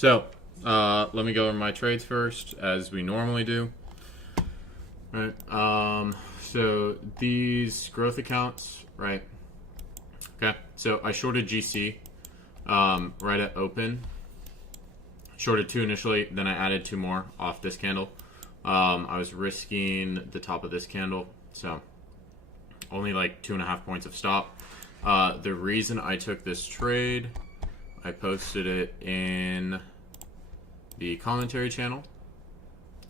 So, let me go over my trades first, as we normally do. Right. So these growth accounts, right? Okay. So I shorted GC, right at open. Shorted 2 initially, then I added 2 more off this candle. I was risking the top of this candle, so only like 2.5 points of stop. The reason I took this trade, I posted it in the commentary channel,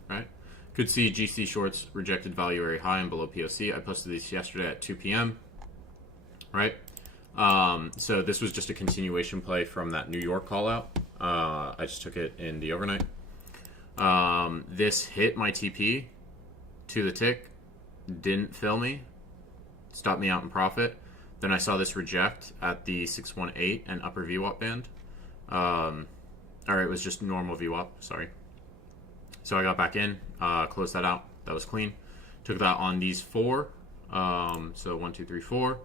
right? Could see GC shorts rejected value area high and below POC. I posted these yesterday at 2 p.m., right? So this was just a continuation play from that New York call out. I just took it in the overnight. This hit my TP to the tick, didn't fill me, stopped me out in profit. Then I saw this reject at the 618 and upper VWAP band. Or it was just normal VWAP, sorry. So I got back in, closed that out. That was clean. Took that on these 4. So 1, 2, 3, 4.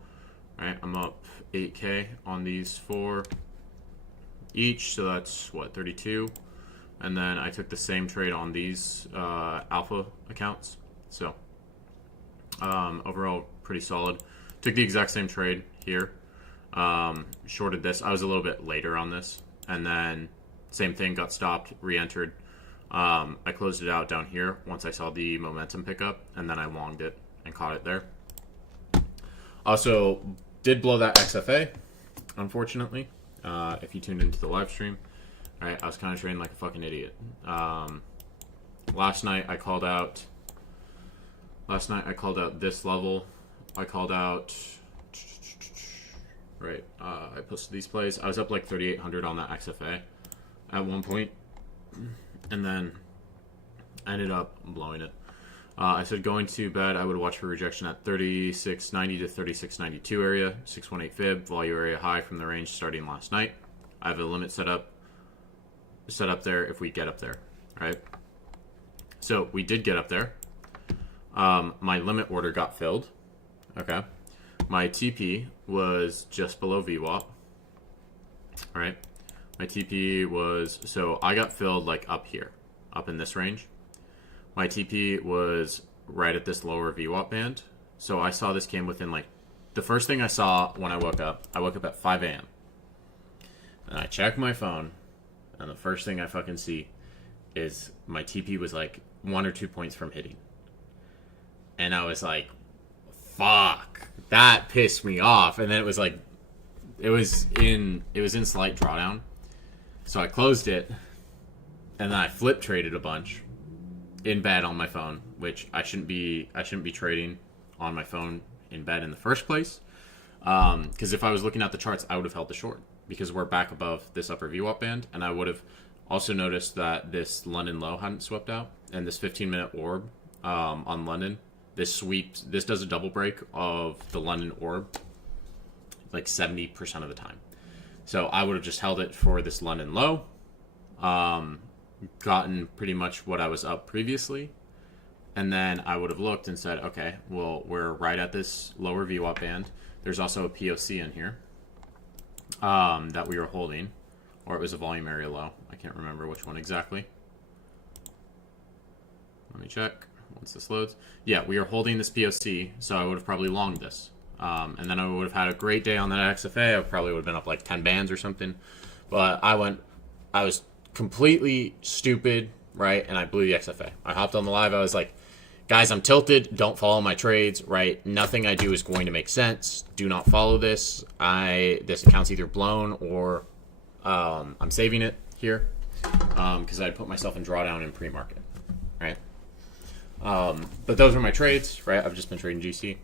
Right, I'm up 8K on these 4 each. So that's what, 32. And then I took the same trade on these alpha accounts. So overall, pretty solid. Took the exact same trade here. Shorted this. I was a little bit later on this. And then same thing, got stopped, re-entered. I closed it out down here once I saw the momentum pick up, and then I longed it and caught it there. Also, did blow that XFA, unfortunately, if you tuned into the live stream. All right, I was kind of trading like a fucking idiot. Last night I called out this level. I called out, right, I posted these plays. I was up like 3,800 on that XFA at one point, and then I ended up blowing it. I said going to bed, I would watch for rejection at 3690 to 3692 area, 618 fib, volume area high from the range starting last night. I have a limit set up there if we get up there, right? So we did get up there. My limit order got filled. Okay. My TP was just below VWAP. All right. My TP was, so I got filled like up here, up in this range. My TP was right at this lower VWAP band. So I saw this came within like, the first thing I saw when I woke up at 5 a.m. And I check my phone, and the first thing I fucking see is my TP was like 1 or 2 points from hitting. And I was like, fuck, that pissed me off. And then it was like, it was in slight drawdown. So I closed it, and then I flip traded a bunch in bed on my phone, which I shouldn't be trading on my phone in bed in the first place. Because if I was looking at the charts, I would have held the short because we're back above this upper VWAP band, and I would have also noticed that this London low hadn't swept out, and this 15-minute orb on London, this does a double break of the London orb like 70% of the time. So I would have just held it for this London low, gotten pretty much what I was up previously, and then I would have looked and said, okay, well, we're right at this lower VWAP band. There's also a POC in here that we were holding, or it was a volume area low. I can't remember which one exactly. Let me check once this loads. Yeah, we are holding this POC, so I would have probably longed this. And then I would have had a great day on that XFA. I probably would have been up like 10 bands or something. But I was completely stupid, right? And I blew the XFA. I hopped on the live. I was like, guys, I'm tilted. Don't follow my trades, right? Nothing I do is going to make sense. Do not follow this. This account's either blown or I'm saving it here because I put myself in drawdown in pre-market, right? But those are my trades, right? I've just been trading GC.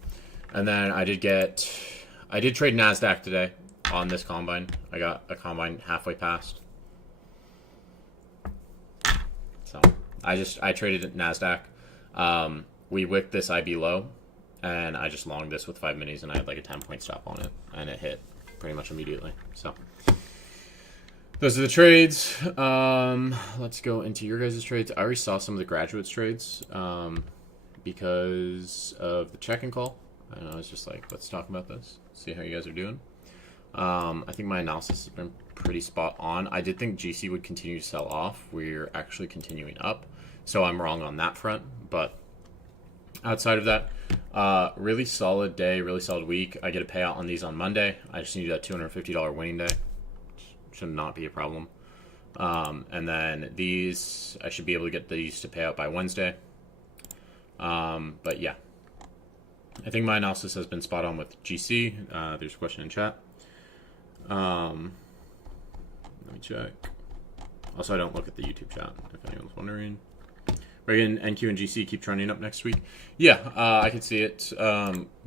And then I did trade NASDAQ today on this combine. I got a combine halfway past. So I traded at NASDAQ. We wicked this IB low, and I just longed this with 5 minis, and I had like a 10-point stop on it, and it hit pretty much immediately. So those are the trades. Let's go into your guys' trades. I already saw some of the graduates trades because of the check-in call. And I was just like, let's talk about this, see how you guys are doing. I think my analysis has been pretty spot on. I did think GC would continue to sell off. We're actually continuing up. So I'm wrong on that front. But outside of that, really solid day, really solid week. I get a payout on these on Monday. I just need that $250 winning day. Should not be a problem. And then these, I should be able to get these to pay out by Wednesday. But yeah, I think my analysis has been spot on with GC. There's a question in chat. Let me check. Also, I don't look at the YouTube chat, if anyone's wondering. Reagan, NQ, and GC keep trending up next week. Yeah, I can see it.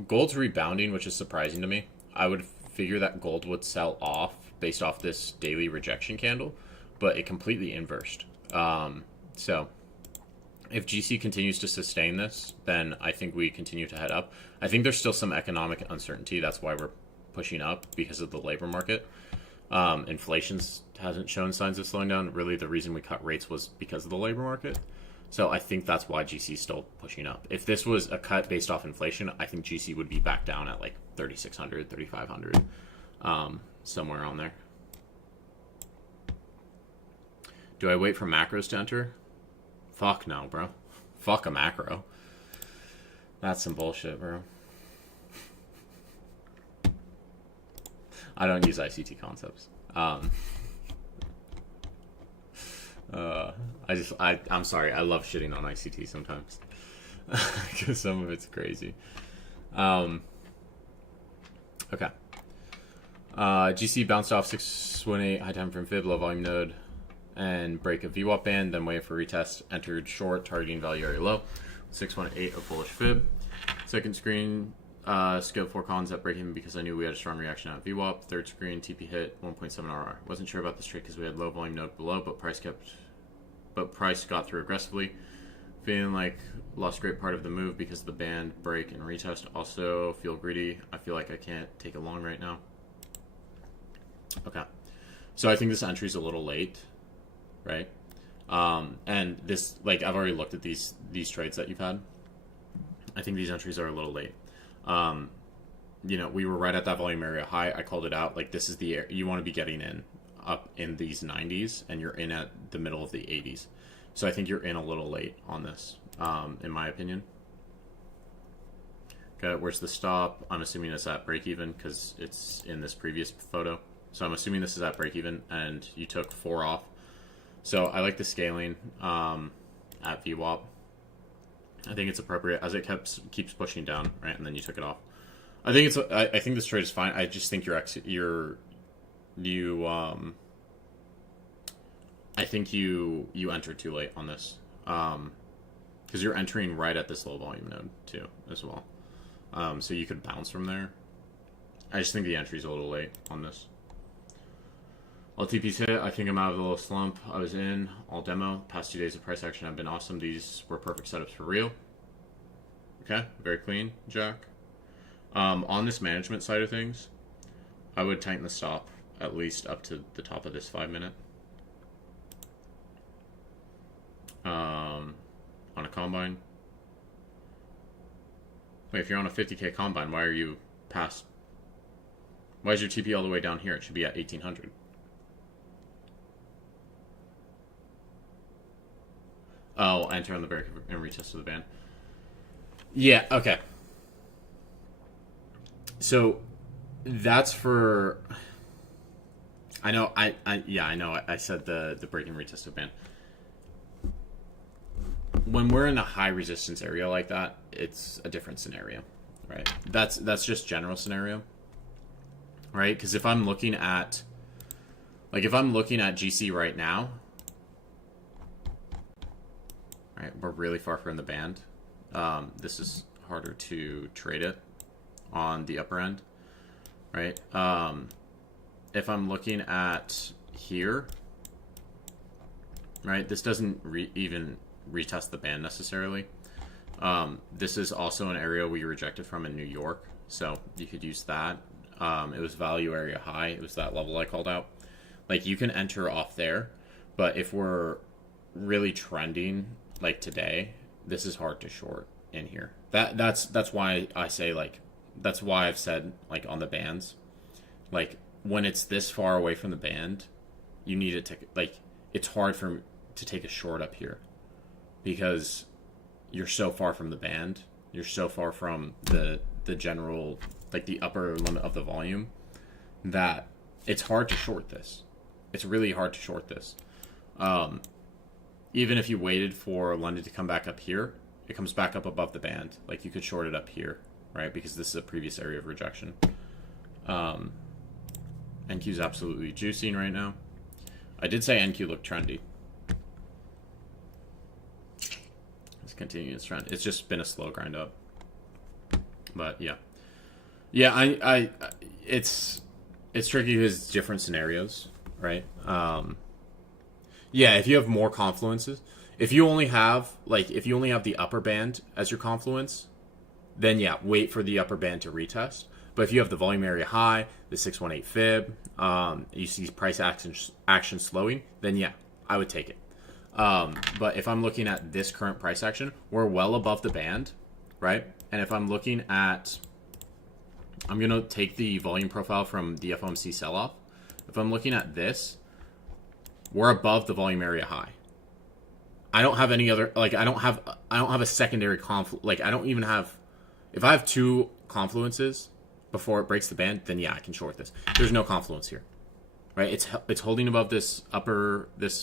Gold's rebounding, which is surprising to me. I would figure that gold would sell off based off this daily rejection candle, but it completely inversed. So if GC continues to sustain this, then I think we continue to head up. I think there's still some economic uncertainty. That's why we're pushing up, because of the labor market. Inflation hasn't shown signs of slowing down. Really, the reason we cut rates was because of the labor market. So I think that's why GC is still pushing up. If this was a cut based off inflation, I think GC would be back down at like 3,600, 3,500, somewhere on there. Do I wait for macros to enter? Fuck no, bro. Fuck a macro. That's some bullshit, bro. I don't use ICT concepts. I'm sorry. I love shitting on ICT sometimes because some of it's crazy. Okay. GC bounced off 618 high time from fib, low volume node, and break a VWAP band, then wait for retest, entered short, targeting value area low, 618 of bullish fib. Second screen, scale 4 cons at break even because I knew we had a strong reaction at VWAP. Third screen, TP hit 1.7 RR. Wasn't sure about this trade because we had low volume node below, but price got through aggressively. Feeling like lost a great part of the move because of the band, break, and retest. Also feel greedy. I feel like I can't take it long right now. Okay. So I think this entry is a little late, right? And this, like, I've already looked at these trades that you've had. I think these entries are a little late. You know, we were right at that volume area high. I called it out. Like, this is the air you want to be getting in up in these 90s, and you're in at the middle of the 80s. So I think you're in a little late on this, in my opinion. Okay, where's the stop? I'm assuming it's at break even because it's in this previous photo. So I'm assuming this is at break even, and you took 4 off. So I like the scaling at VWAP. I think it's appropriate as it keeps pushing down, right? And then you took it off. I think this trade is fine. I just think I think you entered too late on this, because you're entering right at this low volume node too as well. So you could bounce from there. I just think the entry's a little late on this. All TP's hit. I think I'm out of the little slump I was in. All demo. Past 2 days of price action have been awesome. These were perfect setups for real. Okay, very clean, Jack. On this management side of things, I would tighten the stop at least up to the top of this 5 minute. On a combine. Wait, if you're on a 50K combine, why are you past? Why is your TP all the way down here? It should be at 1800. Oh, enter on the break and retest of the band. Yeah, okay. So that's for. I know. I know. I said the break and retest of band. When we're in a high resistance area like that, it's a different scenario, right? That's just general scenario, right? Because if I'm looking at GC right now, right, we're really far from the band. This is harder to trade it on the upper end, right? If I'm looking at here, right, this doesn't even retest the band necessarily. This is also an area we rejected from in New York, so you could use that. It was value area high. It was that level I called out. Like, you can enter off there, but if we're really trending like today, this is hard to short in here. That's why I say, like, that's why I've said, like, on the bands, like, when it's this far away from the band, you need to take, like, it's hard to take a short up here because you're so far from the band. You're so far from the general, like the upper limit of the volume, that it's hard to short this. It's really hard to short this. Even if you waited for London to come back up here, it comes back up above the band. Like, you could short it up here, right? Because this is a previous area of rejection. NQ's absolutely juicing right now. I did say NQ looked trendy. Let's continue its trend. It's just been a slow grind up. But yeah. Yeah, it's tricky because it's different scenarios, right? Yeah, if you have more confluences, if you only have the upper band as your confluence, then yeah, wait for the upper band to retest. But if you have the volume area high, the 618 fib, you see price action slowing, then yeah, I would take it. But if I'm looking at this current price action, we're well above the band, right? And if I'm looking at, I'm going to take the volume profile from the FOMC sell-off. If I'm looking at this, we're above the volume area high. I don't have any other, like, I don't have a secondary like, I don't even have, if I have two confluences before it breaks the band, then yeah, I can short this. There's no confluence here, right? It's holding above this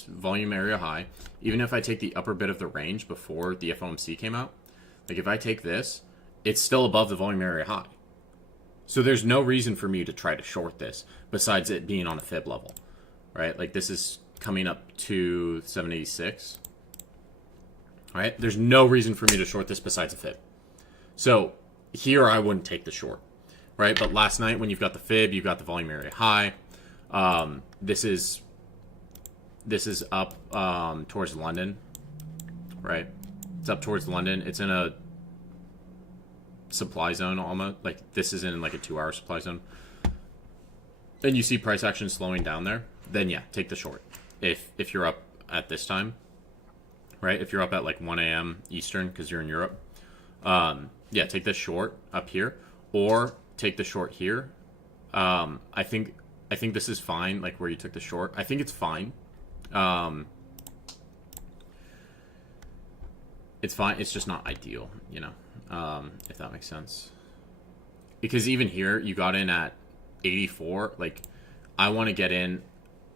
volume area high. Even if I take the upper bit of the range before the FOMC came out, like if I take this, it's still above the volume area high. So there's no reason for me to try to short this besides it being on a fib level, right? Like, this is coming up to 786, right? There's no reason for me to short this besides a fib. So here I wouldn't take the short, right? But last night when you've got the fib, you've got the volume area high. This is up towards London, right? It's up towards London. It's in a supply zone almost. Like, this is in like a 2-hour supply zone. And you see price action slowing down there, then yeah, take the short. If you're up at this time, right? If you're up at like 1 a.m. Eastern because you're in Europe, yeah, take the short up here or take the short here. I think this is fine, like where you took the short. I think it's fine. It's fine. It's just not ideal, you know, if that makes sense. Because even here, you got in at 84. Like, I want to get in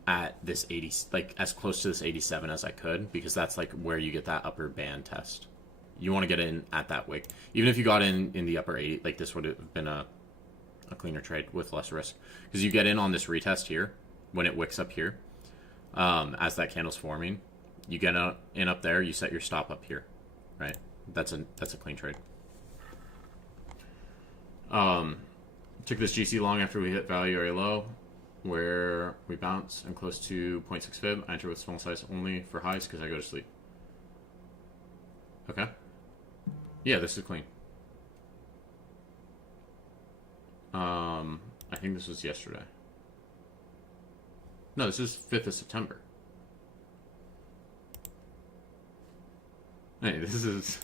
at this 80, like as close to this 87 as I could, because that's like where you get that upper band test. You want to get in at that wick. Even if you got in the upper 80, like this would have been a cleaner trade with less risk. Because you get in on this retest here, when it wicks up here, as that candle's forming, you get in up there, you set your stop up here, right? That's a clean trade. Took this GC long after we hit value area low, where we bounce and close to 0.6 fib. I enter with small size only for highs because I go to sleep. Okay. Yeah, this is clean. I think this was yesterday. No, this is 5th of September. Hey, is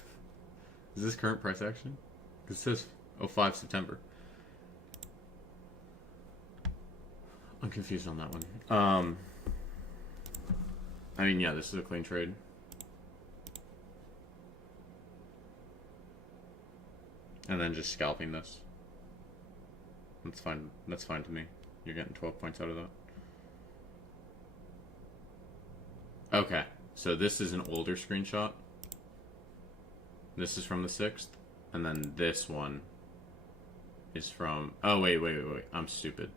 this current price action? Because it says 05 September. I'm confused on that one. I mean, yeah, this is a clean trade. And then just scalping this. That's fine. That's fine to me. You're getting 12 points out of that. Okay, so this is an older screenshot. This is from the 6th. And then this one is from... Oh, wait. I'm stupid.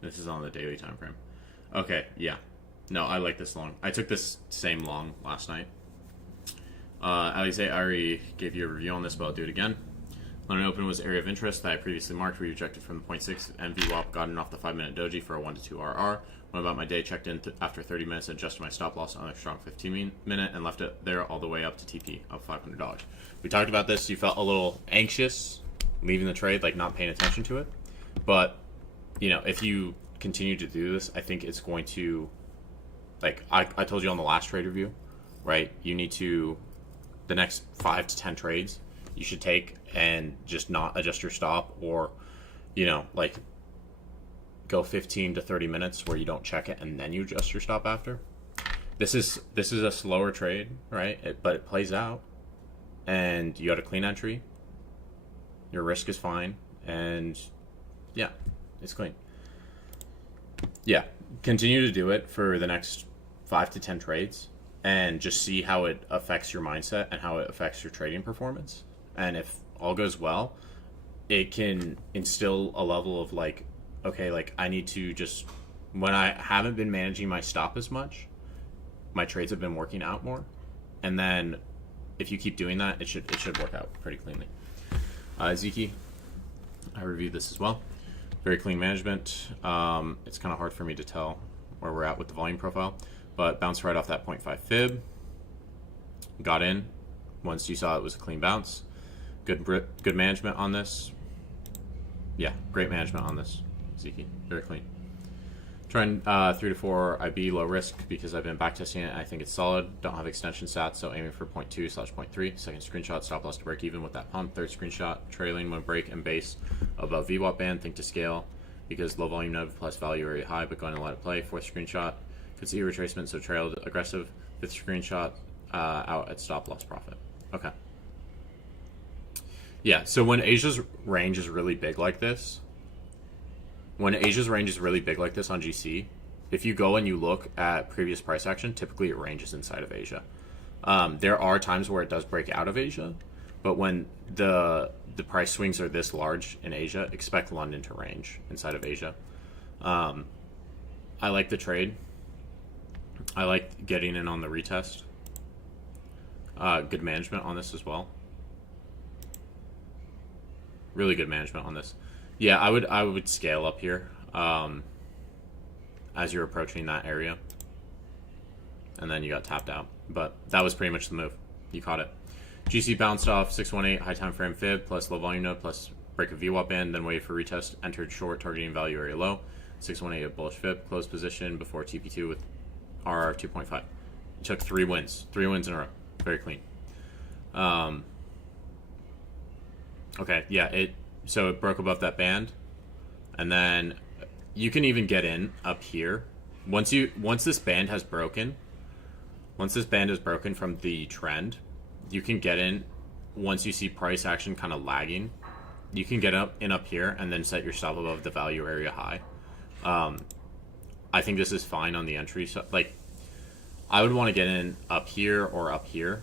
This is on the daily time frame. Okay, yeah. No, I like this long. I took this same long last night. Alize, I already gave you a review on this, but I'll do it again. London Open was area of interest that I previously marked. We rejected from the 0.6 and VWAP, got in off the 5-minute doji for a 1 to 2 RR. Went about my day, checked in after 30 minutes, adjusted my stop loss on a strong 15-minute, and left it there all the way up to TP of $500. We talked about this. You felt a little anxious leaving the trade, like not paying attention to it. But, you know, if you continue to do this, I think it's going to, like I told you on the last trade review, right? You need to, the next 5 to 10 trades, you should take and just not adjust your stop, or, you know, like go 15 to 30 minutes where you don't check it and then you adjust your stop after. This is a slower trade, right? But it plays out, and you got a clean entry. Your risk is fine, and yeah, it's clean. Yeah, continue to do it for the next 5 to 10 trades, and just see how it affects your mindset and how it affects your trading performance. And if all goes well, it can instill a level of like, okay, like I need to just, when I haven't been managing my stop as much, my trades have been working out more. And then if you keep doing that, it should work out pretty cleanly. Ziki, I reviewed this as well. Very clean management. It's kind of hard for me to tell where we're at with the volume profile, but bounced right off that 0.5 fib. Got in once you saw it was a clean bounce. Good management on this. Yeah, great management on this, Ziki. Very clean. Trying 3 to 4 IB low risk because I've been backtesting it. I think it's solid. Don't have extension stats, so aiming for 0.2/0.3. Second screenshot, stop loss to break even with that pump. Third screenshot, trailing when break and base above VWAP band. Think to scale because low volume node plus value area high, but going to let it play. Fourth screenshot, could see retracement, so trailed aggressive. Fifth screenshot, out at stop loss profit. Okay. Yeah, so when Asia's range is really big like this, on GC, if you go and you look at previous price action, typically it ranges inside of Asia. There are times where it does break out of Asia, but when the price swings are this large in Asia, expect London to range inside of Asia. I like the trade. I like getting in on the retest. Good management on this as well. Really good management on this. Yeah, I would scale up here as you're approaching that area. And then you got tapped out. But that was pretty much the move. You caught it. GC bounced off 618 high time frame fib plus low volume node plus break of VWAP band, then waited for retest, entered short targeting value area low. 618 at bullish fib, closed position before TP2 with RR 2.5. You took 3 wins. 3 wins in a row. Very clean. Okay, yeah, so it broke above that band, and then you can even get in up here. Once this band has broken from the trend, you can get in. Once you see price action kind of lagging, you can get up here and then set your stop above the value area high. I think this is fine on the entry. So, like, I would want to get in up here or up here,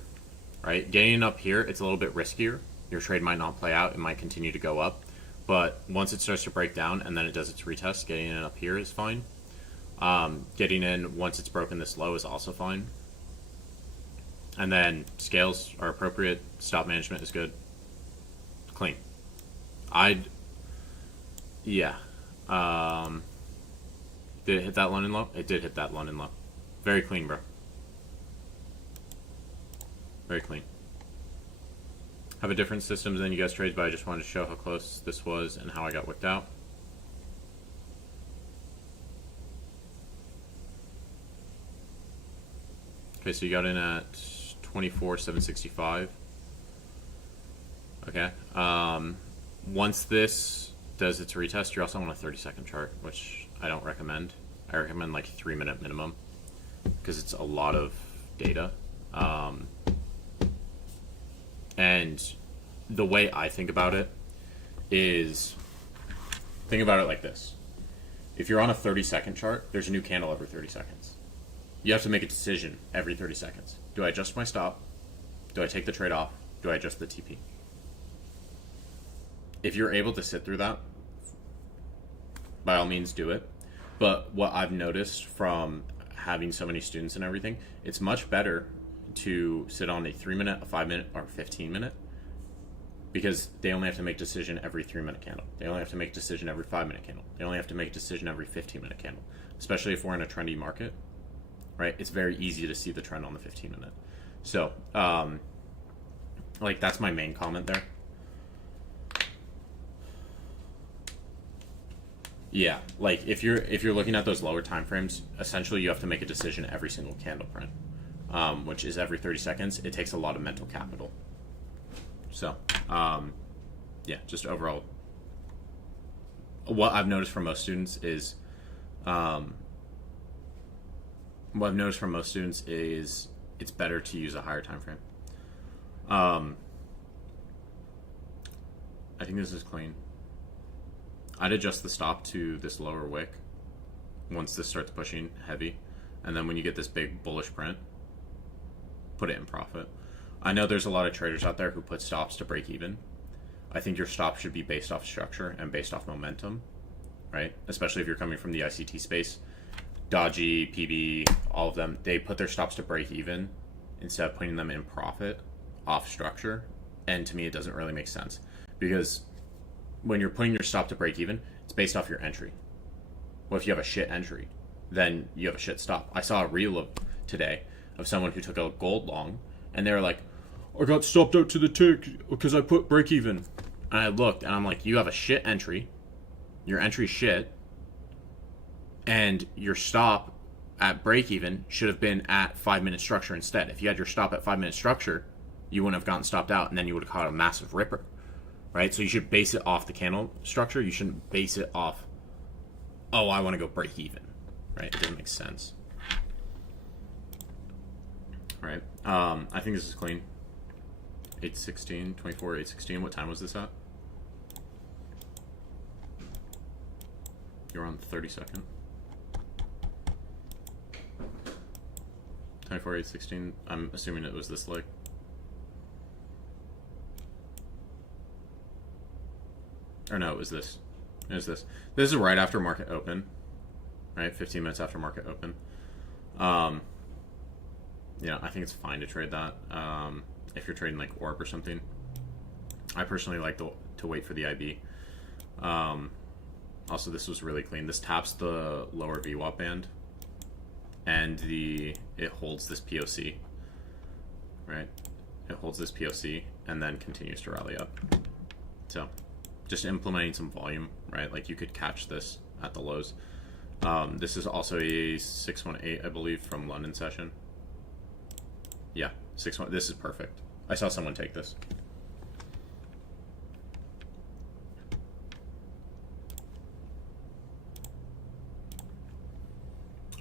right? Getting in up here, it's a little bit riskier. Your trade might not play out. It might continue to go up. But once it starts to break down and then it does its retest, getting in up here is fine. Getting in once it's broken this low is also fine. And then scales are appropriate. Stop management is good. Clean. Yeah. Did it hit that London low? It did hit that London low. Very clean, bro. Very clean. Have a different system than you guys trade, but I just wanted to show how close this was and how I got worked out. Okay, so you got in at 24,765. Okay. Once this does its retest, you're also on a 30-second chart, which I don't recommend. I recommend like 3-minute minimum because it's a lot of data. And the way I think about it is, think about it like this. If you're on a 30-second chart, there's a new candle every 30 seconds. You have to make a decision every 30 seconds. Do I adjust my stop? Do I take the trade off? Do I adjust the TP? If you're able to sit through that, by all means do it. But what I've noticed from having so many students and everything, it's much better to sit on a 3-minute, a 5-minute, or a 15-minute, because they only have to make a decision every 3-minute candle. They only have to make a decision every 5-minute candle. They only have to make a decision every 15-minute candle. Especially if we're in a trendy market, right? It's very easy to see the trend on the 15-minute. So, like, that's my main comment there. Yeah, like if you're looking at those lower time frames, essentially you have to make a decision every single candle print, which is every 30 seconds. It takes a lot of mental capital. So, yeah, just overall what I've noticed from most students is, it's better to use a higher time frame. I think this is clean. I'd adjust the stop to this lower wick once this starts pushing heavy, and then when you get this big bullish print, put it in profit. I know there's a lot of traders out there who put stops to break even. I think your stop should be based off structure and based off momentum, right? Especially if you're coming from the ICT space. Dodgy, PB, all of them, they put their stops to break even instead of putting them in profit off structure. And to me, it doesn't really make sense, because when you're putting your stop to break even, it's based off your entry. Well, if you have a shit entry, then you have a shit stop. I saw a reel today of someone who took a gold long, and they were like, I got stopped out to the tick because I put break even. And I looked, and I'm like, you have a shit entry. Your entry's shit. And your stop at break even should have been at 5-minute structure instead. If you had your stop at 5-minute structure, you wouldn't have gotten stopped out, and then you would have caught a massive ripper. Right? So you should base it off the candle structure. You shouldn't base it off, oh, I want to go break even. Right? It doesn't make sense. Right? I think this is clean. 816, 24, 816. What time was this at? You're on the 32nd. 24, 816. I'm assuming it was this leg. Or no, it was this. It was this. This is right after market open. Right? 15 minutes after market open. Yeah, I think it's fine to trade that. If you're trading like Orb or something. I personally like to wait for the IB. Also, this was really clean. This taps the lower VWAP band, and it holds this POC. Right? It holds this POC and then continues to rally up. So, just implementing some volume, right? Like you could catch this at the lows. This is also a 618, I believe, from London session. Yeah, 6-1. This is perfect. I saw someone take this.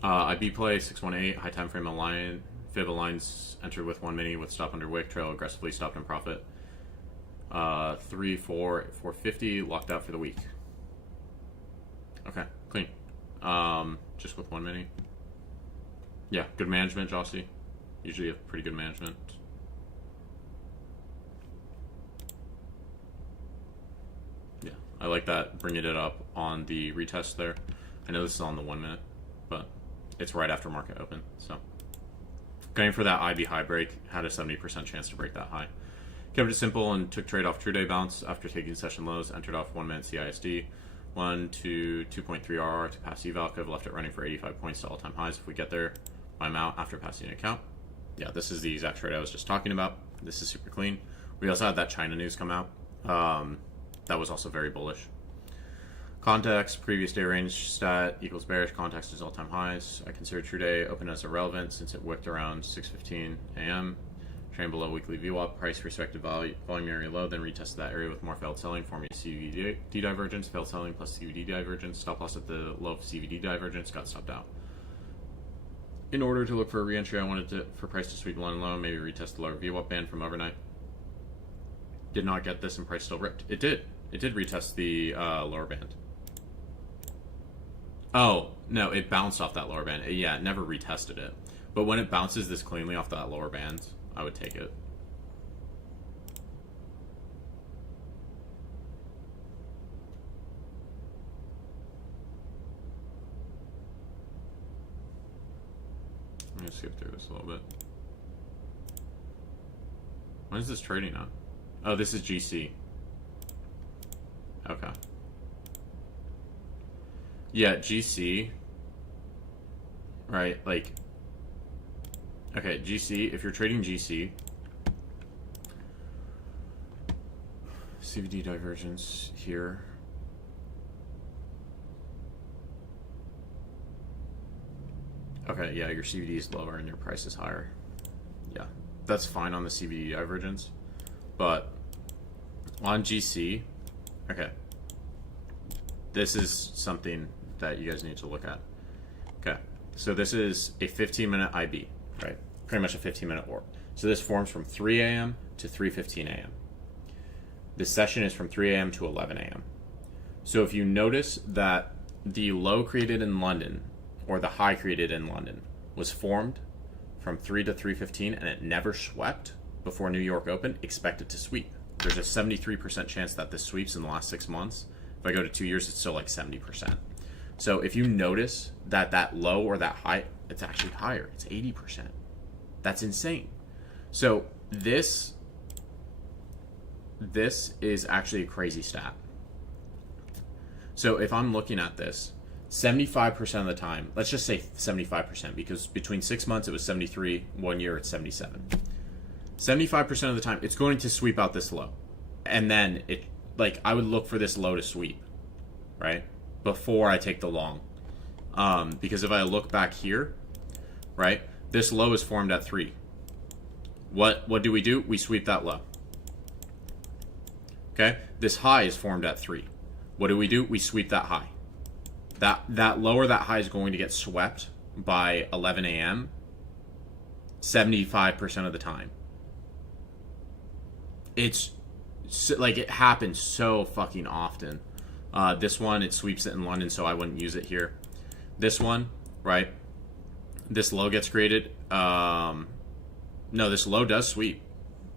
IB play 618, high time frame align. Fib aligns entered with 1 mini with stop under wick, trail aggressively stopped in profit. 3, 4, 450 locked out for the week. Okay, clean. Just with 1 mini. Yeah, good management, Jossie. Usually have pretty good management. Yeah, I like that, bringing it up on the retest there. I know this is on the 1 minute, but it's right after market open, so. Going for that IB high break, had a 70% chance to break that high. Kept it simple and took trade off true day bounce after taking session lows, entered off 1 minute CISD, 1 to 2.3 RR to pass eval. Could have left it running for 85 points to all time highs. If we get there, I'm out after passing an account. Yeah, this is the exact trade I was just talking about. This is super clean. We also had that China news come out. That was also very bullish. Context, previous day range stat equals bearish. Context is all-time highs. I consider true day open as irrelevant since it wicked around 6:15 a.m. Trading below weekly VWAP, price respective volume area low, then retested that area with more failed selling, forming CVD divergence, failed selling plus CVD divergence, stop loss at the low of CVD divergence, got stopped out. In order to look for a re-entry, I wanted for price to sweep London low, maybe retest the lower VWAP band from overnight. Did not get this, and price still ripped. It did. It did retest the lower band. Oh, no, it bounced off that lower band. Yeah, it never retested it. But when it bounces this cleanly off that lower band, I would take it. Let me skip through this a little bit. When is this trading at? Oh, this is GC. Okay. Yeah, GC. Right, like... Okay, GC, if you're trading GC... CVD divergence here. Okay, yeah, your CVD is lower and your price is higher. Yeah, that's fine on the CVD divergence. But on GC, okay. this is something that you guys need to look at. Okay, so this is a 15-minute IB, right? Pretty much a 15-minute orb. So this forms from 3 a.m. to 3:15 a.m. This session is from 3 a.m. to 11 a.m. So if you notice that the low created in London, or the high created in London, was formed from 3 to 3:15 and it never swept before New York opened, expect it to sweep. There's a 73% chance that this sweeps in the last 6 months. If I go to 2 years, it's still like 70%. So if you notice that that low or that high, it's actually higher. It's 80%. That's insane. So this is actually a crazy stat. So if I'm looking at this, 75% of the time, let's just say 75%, because between 6 months it was 73, 1 year it's 77. 75% of the time, it's going to sweep out this low. And then it, like, I would look for this low to sweep, right? Before I take the long. Because if I look back here, right, this low is formed at 3. What do? We sweep that low. Okay? This high is formed at 3. What do? We sweep that high. That low or that high is going to get swept by 11 a.m. 75% of the time. It's like, it happens so fucking often. This one, it sweeps it in London, so I wouldn't use it here. This one, right? This low gets created. No, this low does sweep,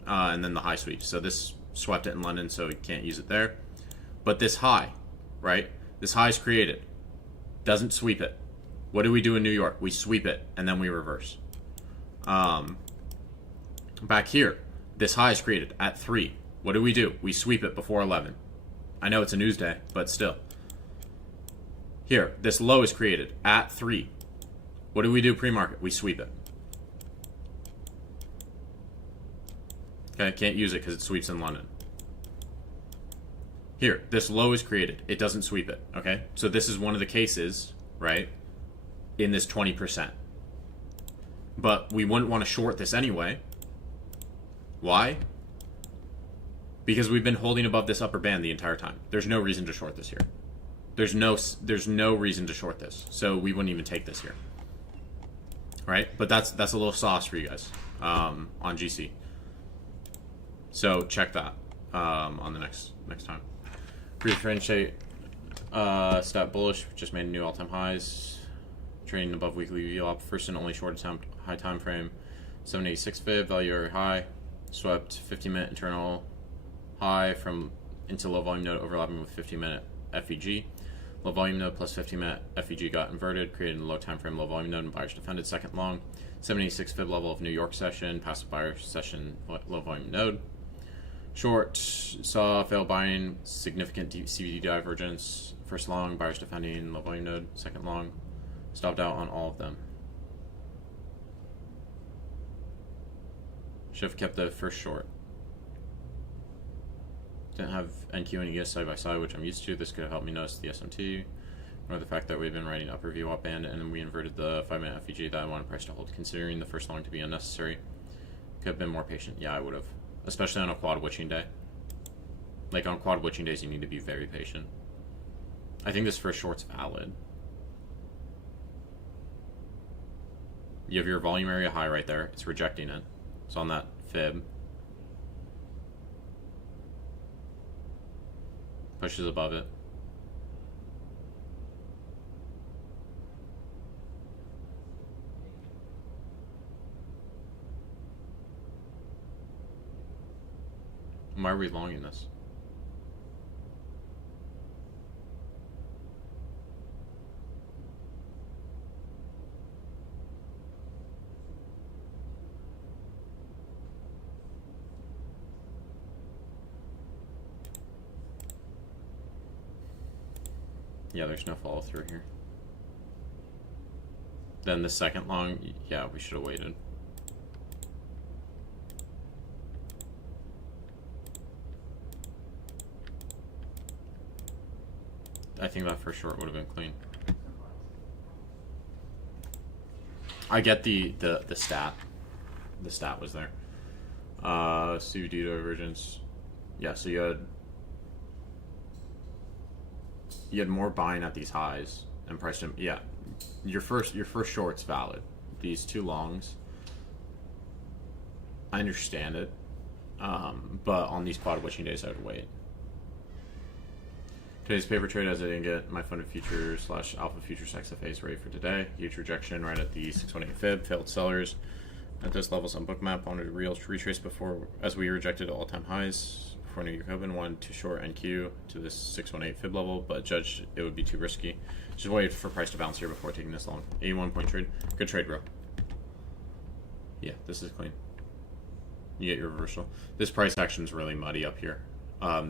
and then the high sweeps. So this swept it in London, so you can't use it there. But this high, right? This high is created. Doesn't sweep it. What do we do in New York? We sweep it, and then we reverse. Back here, this high is created at 3. What do? We sweep it before 11. I know it's a news day, but still. Here, this low is created at 3. What do pre-market? We sweep it. Okay, can't use it because it sweeps in London. Here, this low is created. It doesn't sweep it, okay? So this is one of the cases, right, in this 20%. But we wouldn't want to short this anyway. Why? Because we've been holding above this upper band the entire time. There's no reason to short this here. There's no reason to short this. So we wouldn't even take this here. Right? But that's a little sauce for you guys on GC. So check that on the next time. Differentiate stat bullish, just made new all-time highs. Trading above weekly VWAP, first and only short attempt, high time frame. 786 fib, value area high. Swept 50-minute internal high from into low volume node overlapping with 50-minute FEG. Low volume node plus 50-minute FEG got inverted, created a low time frame low volume node, and buyers defended second long. 786 fib level of New York session, passive buyer session low volume node. Short saw fail buying, significant CVD divergence. First long, buyers defending low volume node. Second long, stopped out on all of them. Should have kept the first short. Didn't have NQ and ES side by side, which I'm used to. This could have helped me notice the SMT. Or the fact that we've been writing upper VWAP band and then we inverted the 5-minute FEG that I wanted price to hold, considering the first long to be unnecessary. Could have been more patient. Yeah, I would have. Especially on a quad witching day. Like, on quad witching days, you need to be very patient. I think this first short's valid. You have your volume area high right there. It's rejecting it. It's on that fib. Pushes above it. Why are we longing this? Yeah, there's no follow through here. Then the second long, yeah, we should have waited. I think that first short would have been clean. I get the stat. The stat was there. CVD divergence. Yeah, so you had You had more buying at these highs and priced them. Yeah, your first short's valid. These two longs, I understand it, but on these quad witching days, I would wait. Today's paper trade, as I didn't get my funded future / alpha futures XFAs ready for today. Huge rejection right at the 618 fib. Failed sellers at those levels on Bookmap. Wanted to retrace before, as we rejected all-time highs before New York Open. Wanted to short NQ to this 618 fib level, but judged it would be too risky. Just wait for price to bounce here before taking this long. 81 point trade. Good trade, bro. Yeah, this is clean. You get your reversal. This price action is really muddy up here.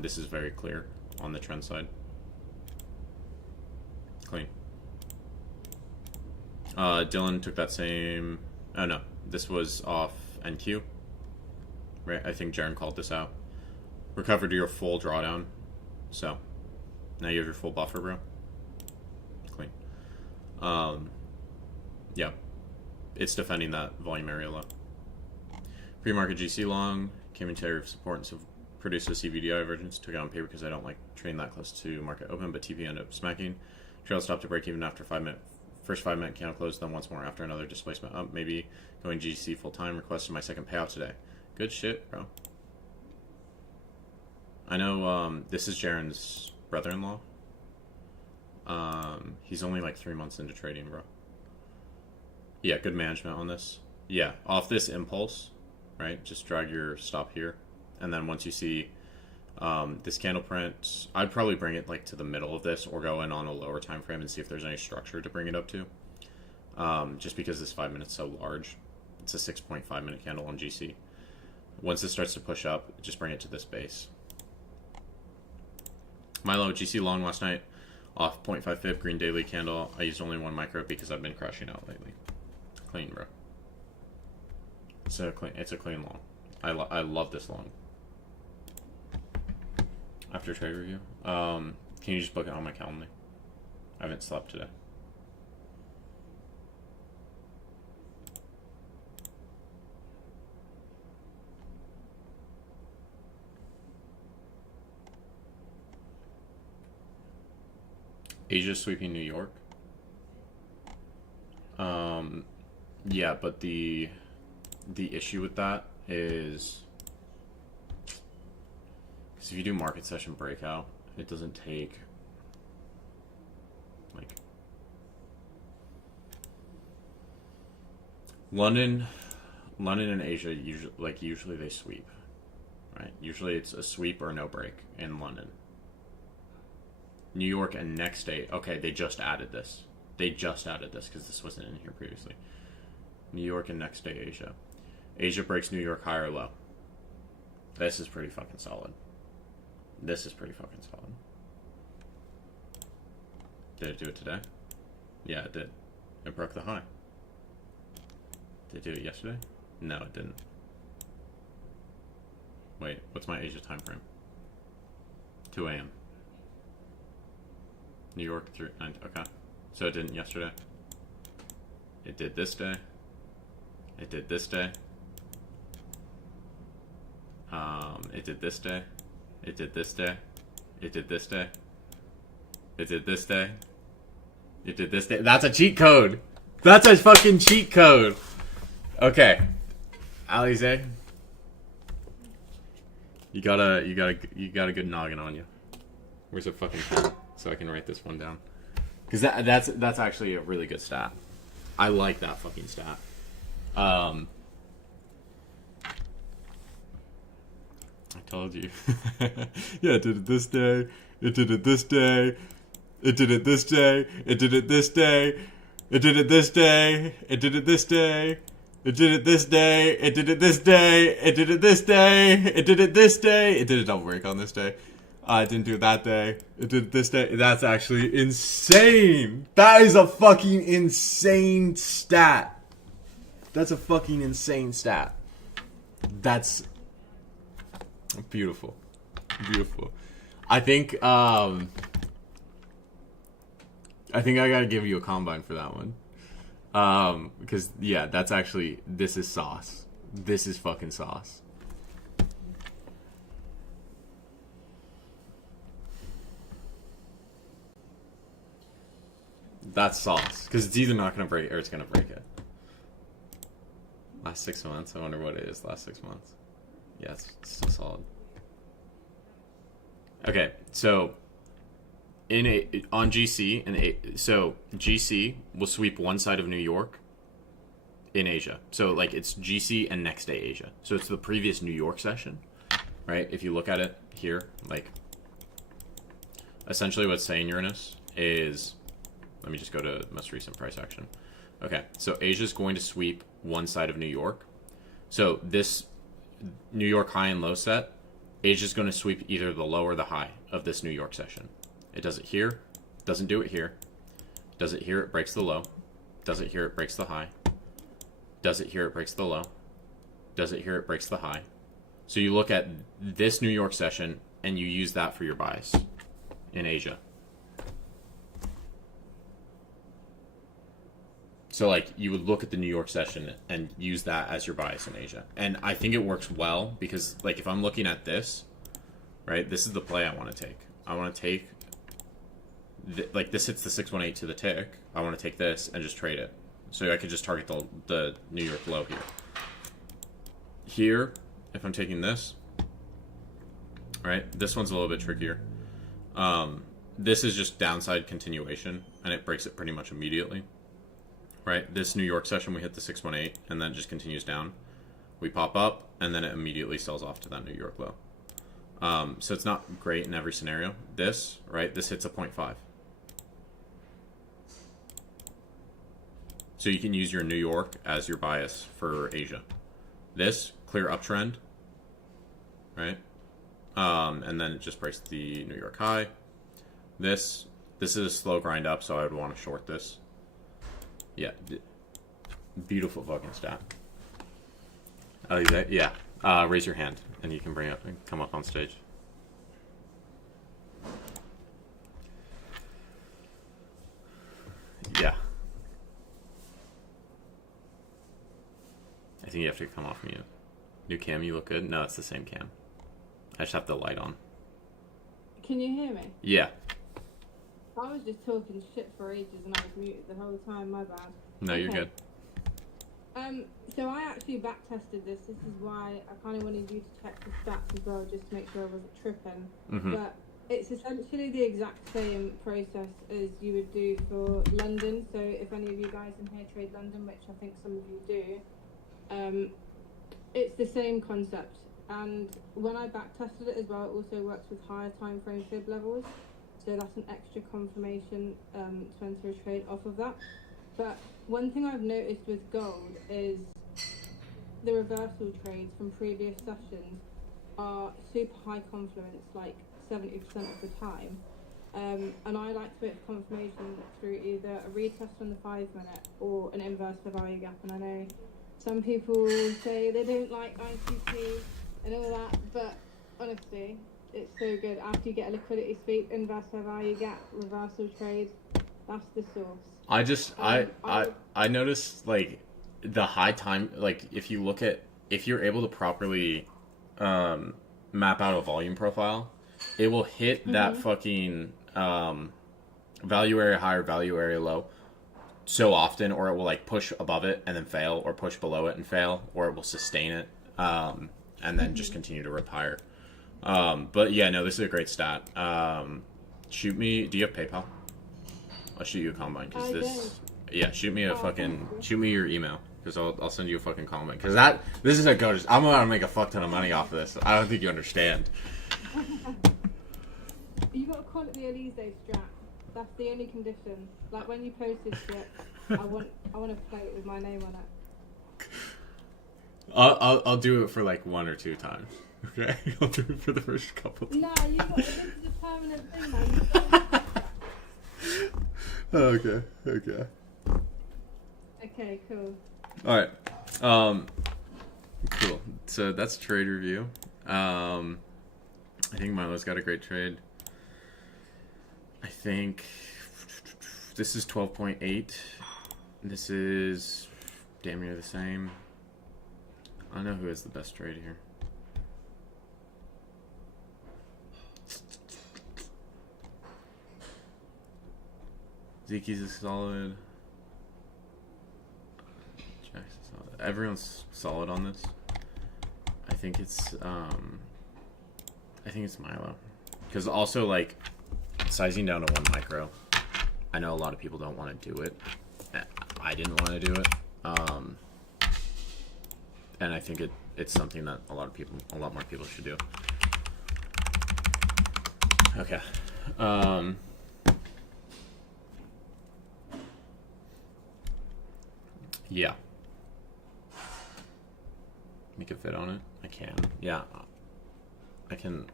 This is very clear on the trend side. Clean. Dylan took that same... Oh no, this was off NQ. Right, I think Jaren called this out. Recovered to your full drawdown. So, now you have your full buffer, bro. Clean. Yeah. It's defending that volume area low. Pre-market GC long. Came into area of support and so produced a CVD divergence. Took it on paper because I don't like trading that close to market open, but TP ended up smacking. Trail stopped to break even after 5 minute. First 5 minute candle close, then once more after another displacement up. Maybe going GC full time. Requested my second payout today. Good shit, bro. I know this is Jaren's brother-in-law. He's only like 3 months into trading, bro. Yeah, good management on this. Yeah, off this impulse, right? Just drag your stop here. And then once you see this candle print, I'd probably bring it like to the middle of this or go in on a lower time frame and see if there's any structure to bring it up to. Just because this 5 minutes is so large. It's a 6.5 minute candle on GC. Once this starts to push up, just bring it to this base. Milo, GC long last night, off 0.5 fib, green daily candle. I used only one micro because I've been crashing out lately. Clean, bro. It's a clean long. I love this long. After trade review, can you just book it on my calendar? I haven't slept today. Asia sweeping New York. Yeah, but the issue with that is because if you do market session breakout, it doesn't take like London and Asia usually they sweep, right? Usually it's a sweep or no break in London. New York and next day, okay, they just added this. They just added this because this wasn't in here previously. New York and next day Asia. Asia breaks New York high or low. This is pretty fucking solid. This is pretty fucking solid. Did it do it today? Yeah, it did. It broke the high. Did it do it yesterday? No, it didn't. Wait, what's my Asia time frame? 2 a.m. New York through 9. Okay. So it didn't yesterday. It did this day. It did this day. It did this day. It did this day. It did this day. It did this day. It did this day. That's a cheat code. That's a fucking cheat code. Okay. Alize. You got a good noggin on you. Where's a fucking pen so I can write this one down? Because that's actually a really good stat. I like that fucking stat. I told you. Yeah, it did it this day. It did it this day. It did it this day. It did it this day. It did it this day. It did it this day. It did it this day. It did it this day. It did it this day. It did it this day. It did a double break on this day. It didn't do it that day. It did it this day. That's actually insane. That is a fucking insane stat. That's a fucking insane stat. That's beautiful. Beautiful. I think I gotta give you a combine for that one. Because yeah, that's actually, this is sauce. This is fucking sauce. That's sauce. Because it's either not going to break or it's going to break it. Last 6 months? I wonder what it is last 6 months. Yeah, it's still solid. Okay, so on GC, so GC will sweep one side of New York in Asia. So like it's GC and next day Asia. So it's the previous New York session, right? If you look at it here, like essentially what's saying Uranus is, let me just go to most recent price action. Okay, so Asia's going to sweep one side of New York. So this New York high and low set, Asia's going to sweep either the low or the high of this New York session. It does it here, doesn't do it here. Does it here, it breaks the low. Does it here, it breaks the high. Does it here, it breaks the low. Does it here, it breaks the high. So you look at this New York session and you use that for your bias in Asia. So like you would look at the New York session and use that as your bias in Asia. And I think it works well because like if I'm looking at this, right, this is the play I want to take. I want to take, like this hits the 618 to the tick. I want to take this and just trade it. So I could just target the New York low here. Here, if I'm taking this, right, this one's a little bit trickier. This is just downside continuation and it breaks it pretty much immediately. Right, this New York session we hit the 618 and then it just continues down. We pop up and then it immediately sells off to that New York low. So it's not great in every scenario. This, right, this hits a 0.5. So you can use your New York as your bias for Asia. This, clear uptrend, right? And then it just breaks the New York high. This is a slow grind up, so I would want to short this. Yeah, beautiful fucking stat. Oh, yeah. Raise your hand, and you can come up on stage. Yeah. I think you have to come off mute. New cam, you look good. No, it's the same cam. I just have the light on. Can you hear me? Yeah. I was just talking shit for ages and I was muted the whole time, my bad. No, you're good. So I actually back tested this. This is why I kind of wanted you to check the stats as well, just to make sure I wasn't tripping. Mm-hmm. But it's essentially the exact same process as you would do for London. So if any of you guys in here trade London, which I think some of you do, it's the same concept. And when I back tested it as well, it also works with higher time frame fib levels. So that's an extra confirmation to enter a trade off of that. But one thing I've noticed with gold is the reversal trades from previous sessions are super high confluence, like 70% of the time. And I like to get confirmation through either a retest on the 5 minute or an inverse for value gap. And I know some people say they don't like ICT and all that, but honestly, it's so good. After you get a liquidity sweep, inverse fair value gap, reversal trade, that's the source. I noticed like the high time, like if you're able to properly map out a volume profile, it will hit that fucking value area high or value area low so often, or it will like push above it and then fail, or push below it and fail, or it will sustain it and then just continue to rip higher. But yeah, no, this is a great stat. Shoot me. Do you have PayPal? I'll shoot you a combine because this. Yeah, shoot me shoot me your email because I'll send you a fucking combine because this is a good. I'm about to make a fuck ton of money off of this. I don't think you understand. You got to call it the Elise strap. That's the only condition. Like when you post this shit, I want to play it with my name on it. I'll do it for like 1 or 2 times. Okay, I'll do it for the first couple. Nah, this is a permanent thing, man. Okay. Okay, cool. All right. Cool. So that's trade review. I think Milo's got a great trade. I think this is 12.8. This is damn near the same. I don't know who has the best trade here. Zeke's is solid. Jackson's solid. Everyone's solid on this. I think it's Milo. Because also, like, sizing down to 1 micro, I know a lot of people don't want to do it. I didn't want to do it. And I think it's something that a lot more people should do. Okay. Yeah. Make a fit on it? I can. Yeah. I can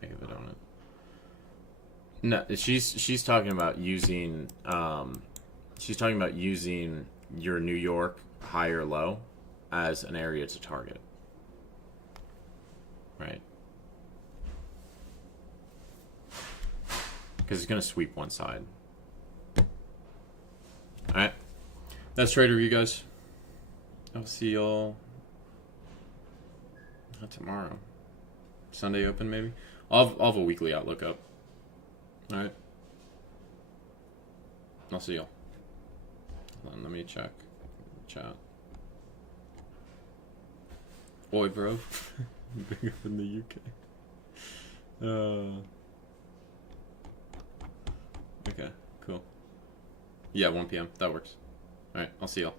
make a fit on it. No, she's talking about using your New York high or low as an area to target. Right? Because it's going to sweep one side. Alright. That's trade review, guys. I'll see y'all not tomorrow. Sunday open, maybe? I'll have a weekly outlook up. Alright. I'll see y'all. Hold on, let me check. Chat. Oi, bro. Big up in the UK. Okay, cool. Yeah, 1 p.m. That works. Alright, I'll see y'all.